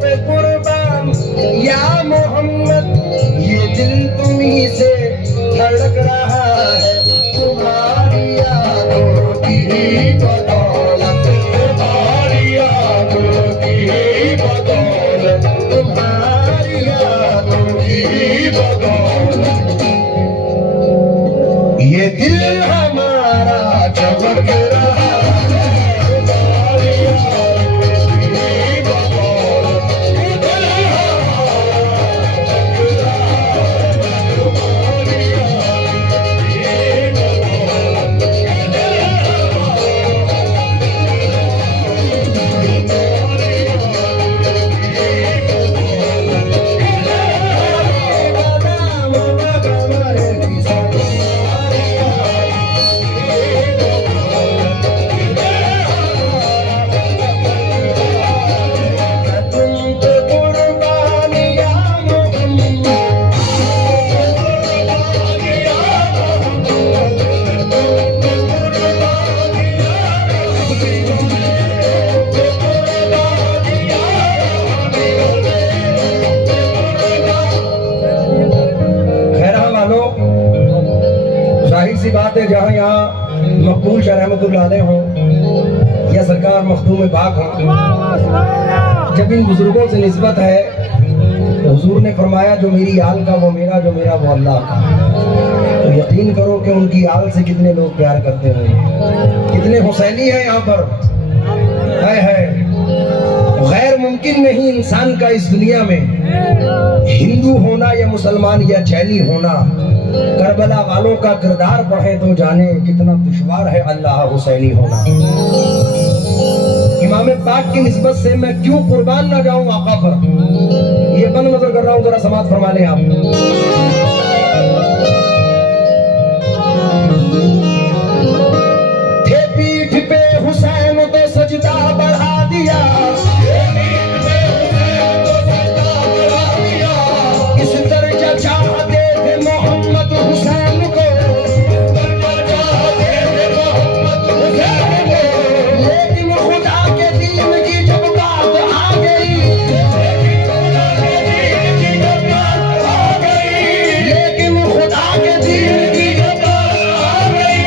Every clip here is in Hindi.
पे कुर्बान या मोहम्मद, ये दिल तुम्हीं से धड़क रहा है, तुम्हारी यादों की बदौलत, तुम्हारी यादों की बदौलत, तुम्हारी यादों की बदौलत, ये दिल हमारा चमक रहा है। जाहिर सी बात है, जहाँ यहाँ मकबूल शाह रहमतुल्लाह अलैह हो या सरकार मखदूम पाक हो, जब इन बुजुर्गों से निस्बत है तो हुजूर ने फरमाया जो मेरी आल का वो मेरा, जो मेरा वो अल्लाह का। तो यकीन करो कि उनकी आल से कितने लोग प्यार करते हैं, कितने हुसैनी हैं यहाँ पर है। गैर मुमकिन नहीं इंसान का इस दुनिया में, हिंदू होना या मुसलमान या जैनी होना। करबला वालों का किरदार पढ़े तो जाने कितना दुश्वार है अल्लाह हुसैनी होना। इमाम पाक की निस्बत से मैं क्यों कुर्बान ना जाऊं आका पर, ये बंद नजर कर रहा हूं, जरा समात फरमा लें आप। थे पीठ पे हुसैन तो सजदा बढ़ा दिया, इस दर्जा चाहते थे मोहम्मद हुसैन को, लेकिन खुदा के दीन की जब बात आ गई, लेकिन खुदा के दीन की जब बात आ गई,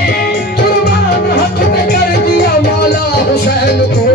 कुर्बान हक में कर दिया मौला हुसैन को।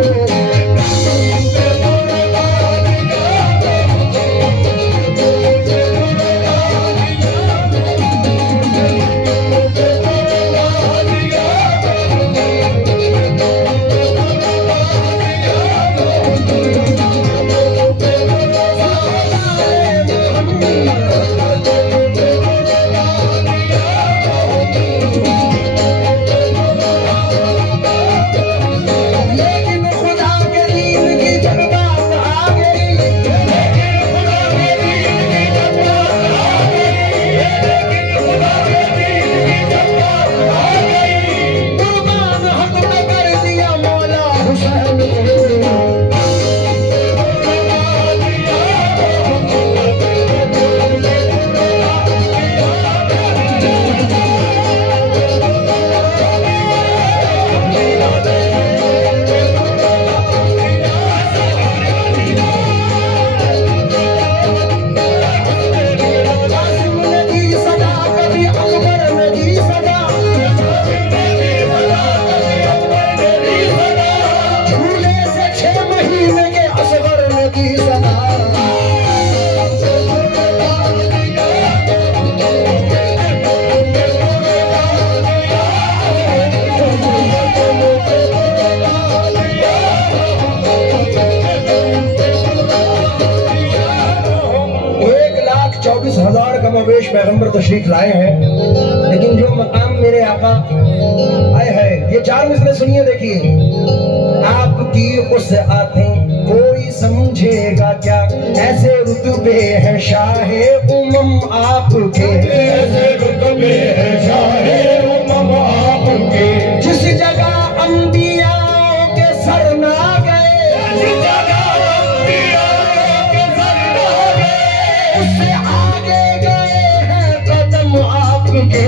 कमोबेश पैगंबर तशरीफ लाए हैं, लेकिन जो मकाम मेरे आका आए हैं, ये चार मिसरे सुनिए, देखिए। आपकी उस आतें कोई समझेगा क्या, ऐसे रुतबे हैं शाहे उमम आपके, ऐसे रुतबे हैं शाहे उमम आपके, जिस जगह अंबिया के सर ना गए, जिस जगह अंबिया के सर ना गए, उससे आगे गए हैं कदम आपके।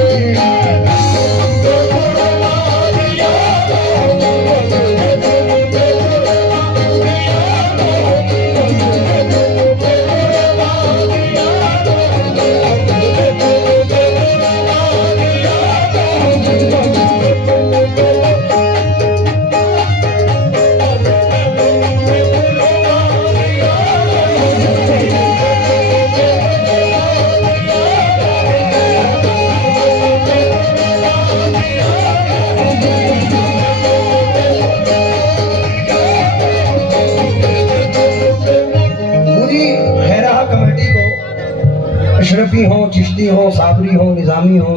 अशरफी हो, चिश्ती हो, साबरी हो, निज़ामी हो,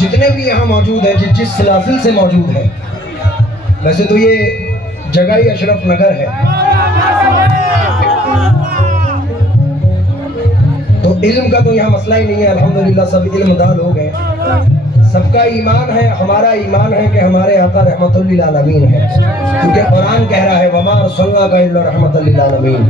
जितने भी यहाँ मौजूद हैं, जिस सिलसिले से मौजूद है। वैसे तो ये जगह ही अशरफ नगर है, तो इल्म का तो यहाँ मसला ही नहीं है। अल्हम्दुलिल्लाह सब इल्मदार लोग हैं, सबका ईमान है। हमारा ईमान है कि हमारे आका रहमतुल लिल आलमीन है, क्योंकि कुरान कह रहा है वमा अर्सलनाका इल्ला रहमतल लिल आलमीन।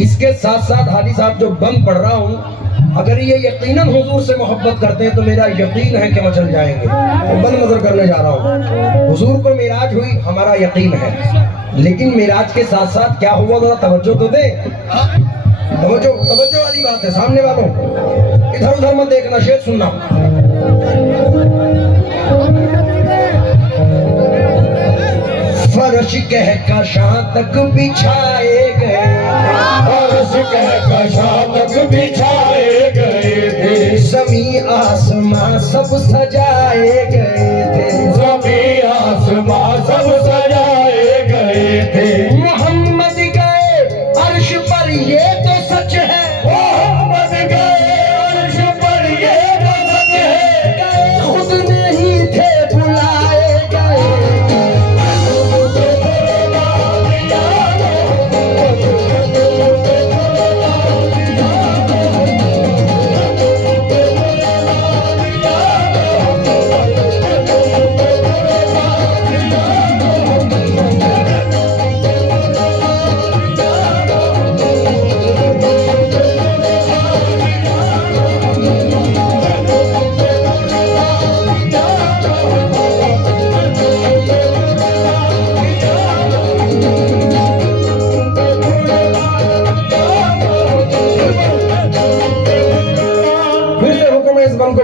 इसके साथ साथ हाजी साहब जो बंद पढ़ रहा हूँ, अगर ये यकीनन हुजूर से मोहब्बत करते हैं तो मेरा यकीन है कि मैं चल जाएंगे। तो बंद नजर करने जा रहा हूँ। हुजूर को मिराज हुई, हमारा यकीन है, लेकिन मिराज के साथ साथ क्या हुआ जरा तवज्जो तो दे। तवज्जो तवज्जो वाली बात है। सामने वालों इधर उधर मत देखना, शेर सुनना। फर्श कह कशा तक बिछाए गए, फर्श कह कशा तक बिछाए गए थे, ज़मीं आसमां सब सजाए गए थे, ज़मीं आसमां सब सजाए गए थे। मोहम्मद गए अर्श पर ये तो सच है, मोहम्मद गए अर्श पर ये तो सच है, गए खुद नहीं थे बुलाए गए।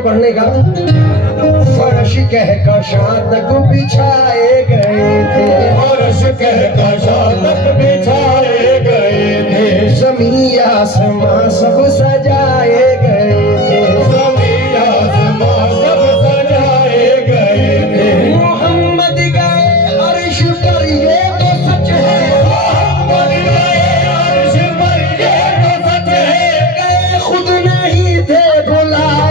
पढ़ने का फर्श कह कशा तक बिछाए गए थे, फर्श कह कशा तक बिछाए गए थे, ज़मीं आसमां सब सजाए गए थे, ज़मीं आसमां सब सजाए गए थे। मोहम्मद गए अर्श पर ये तो सच है, मोहम्मद गए अर्श पर ये तो सच है, गए खुद नहीं थे बुलाए।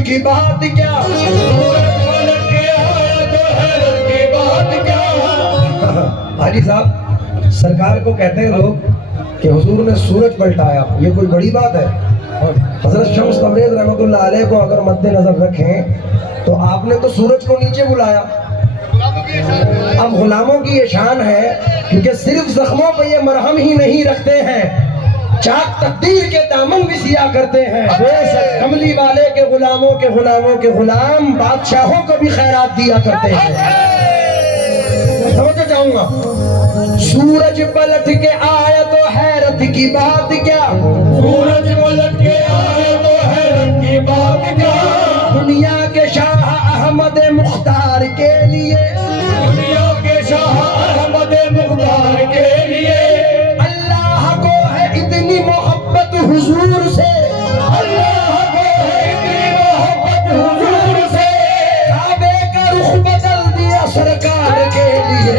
की बात क्या, हाजी साहब सरकार को कहते हैं लोग कि हुजूर ने सूरज पलटाया, ये कोई बड़ी बात है? हजरत शम्स तबरेज़ रहमतुल्लाह अलैह को अगर मद्देनजर रखें तो आपने तो सूरज को नीचे बुलाया। अब गुलामों की ये शान है, क्योंकि सिर्फ जख्मों पर ये मरहम ही नहीं रखते हैं, चाक तकदीर के दामन भी सिया करते हैं। कमली वाले के गुलामों के गुलाम बादशाहों को भी खैरात दिया करते हैं। समझ जाऊंगा। सूरज पलट के आया तो हैरत की बात क्या, सूरज पलट के आया तो हैरत की बात क्या, दुनिया के शाह अहमद मुख्तार के लिए, दुनिया के शाह अहमद मुख्तार के लिए अल्लाह को है इतनी मोहब्बत हुजूर से, अल्लाह को है इतनी मोहब्बत हुजूर से, काबे का रुख बदल दिया सरकार के लिए।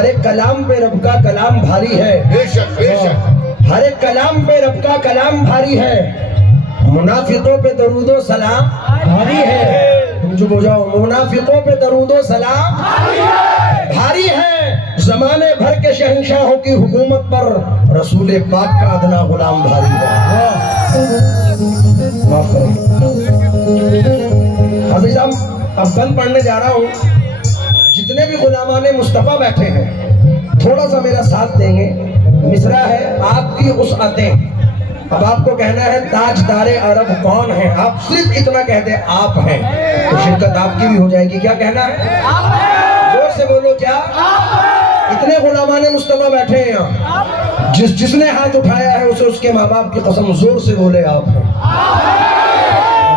हर एक कलाम पे रब का कलाम भारी है। बेशक बेशक हर एक कलाम पे रब का कलाम भारी है। मुनाफिकों पे दरूदो सलाम भारी है। तुम चुप हो जाओ। मुनाफिकों पे दरूदो सलाम भारी है। जमाने भर के शहंशाहों की हुकूमत पर रसूल पाक का अदना गुलाम भारी है। माफ करो हाजी साहब, अब बंद पढ़ने जा रहा हूँ। जितने भी गुलामाने मुस्तफ़ा बैठे हैं थोड़ा सा मेरा साथ देंगे। मिसरा है आपकी उसअतें। अब आपको कहना है ताजदारे अरब कौन है। आप सिर्फ इतना कह दे आप हैं तो शिरकत आपकी भी हो जाएगी। क्या कहना है? जोर से बोलो। क्या? इतने गुलामाने मुस्तफ़ा बैठे हैं यहाँ। जिसने हाथ उठाया है उसे उसके माँ बाप की कसम जोर से बोले आप हैं।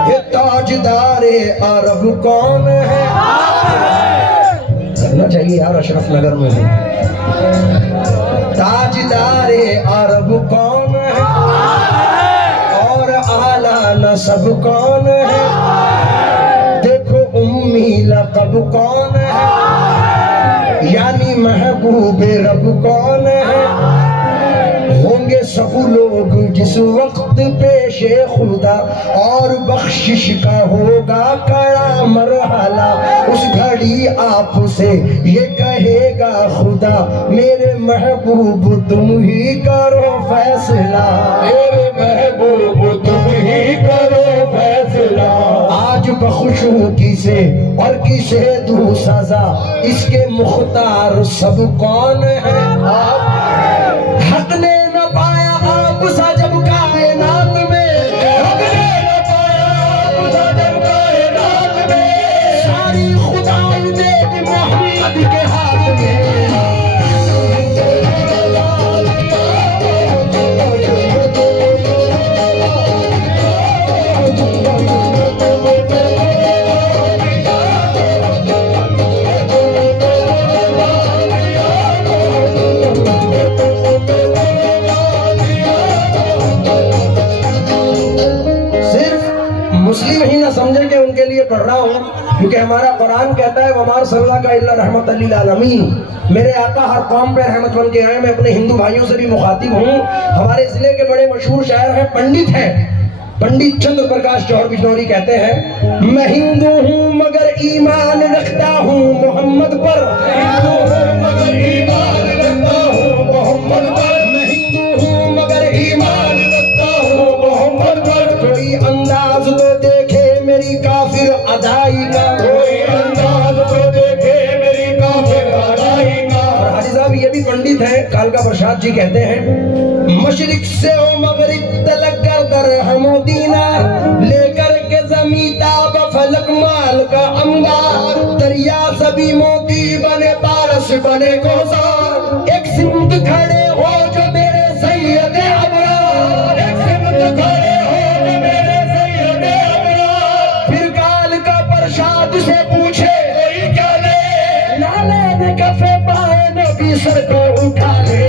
ये ताजदारे अरब कौन है? कहना चाहिए यार, अशरफ नगर में है। ताजदारे अरब कौन है और आला नसब कौन है? देखो उम्मी लक़ब कौन है यानी महबूब रब कौन है? होंगे सब लोग जिस वक्त पेशे खुदा और बख्शिश का होगा कड़ा मरहला। उस घड़ी आपसे ये कहेगा खुदा मेरे महबूब तुम ही करो फैसला। मेरे महबूब तुम ही करो फैसला। आज बखुशूकी से और किसे दूँ सजा, इसके मुख्तार सब कौन है? आप हक ने न पाया आप सा जब कायनात में, हक ने न पाया आप सा जब कायनात में। सारी खुदाई दे दी मोहम्मद के हाथ में। मुस्लिम ही ना समझे कि उनके लिए पढ़ रहा हूँ, क्योंकि हमारा कुरान कहता है वमार सल्ला का इल्ला रहमतल लिल आलमीन। मेरे आका हर कौम पे रहमत बन के आए। मैं अपने हिंदू भाइयों से भी मुखातिब हूँ। हमारे जिले के बड़े मशहूर शायर हैं, पंडित हैं, पंडित चंद्र प्रकाश जौहर बिजनौरी कहते हैं, मैं हिंदू हूँ मगर ईमान रखता हूँ मोहम्मद पर। हिंदू हूँ मगर ईमान रखता हूँ मोहम्मद पर। मैं हिंदू हूँ मगर ईमान रखता हूँ मोहम्मद पर। कोई अंदाज तो देखे मेरी काफिर अदाई का। कोई अंदाज तो देखे मेरी काफिर अदाई का। और हाजी साहब ये भी पंडित हैं, कालका प्रसाद जी कहते हैं, मशरिक से ओ मगरिब तलक कर दर हमो दीना, लेकर के जमीता बफलक माल का अंबार। दरिया सभी मोती बने पारस बने कोसार। एक सिमत खड़े हो जो मेरे सैयद अबरार। एक सिमत खड़े हो जो मेरे सैयद अबरार। फिर काल का प्रसाद से पूछे कोई क्या ले? नाले ने कफे पाए नबी सर को उठा ले।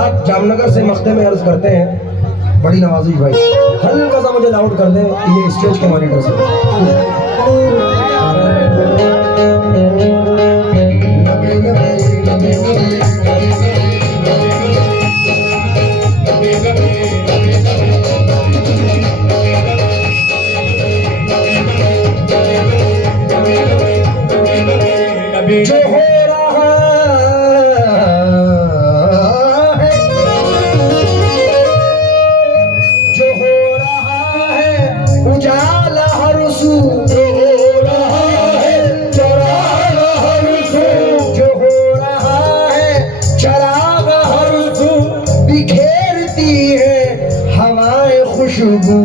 हजरात जामनगर से मख्ते में अर्ज करते हैं, बड़ी नवाजी भाई हल्का सा मुझे लाउड कर दें ये स्टेज के मॉनिटर से। जो हो रहा है, जो हो रहा है उजाला हर सू, जो हो रहा है चराग हर सू, जो हो रहा है चराग हर सू, बिखेरती है हवाएं खुशबू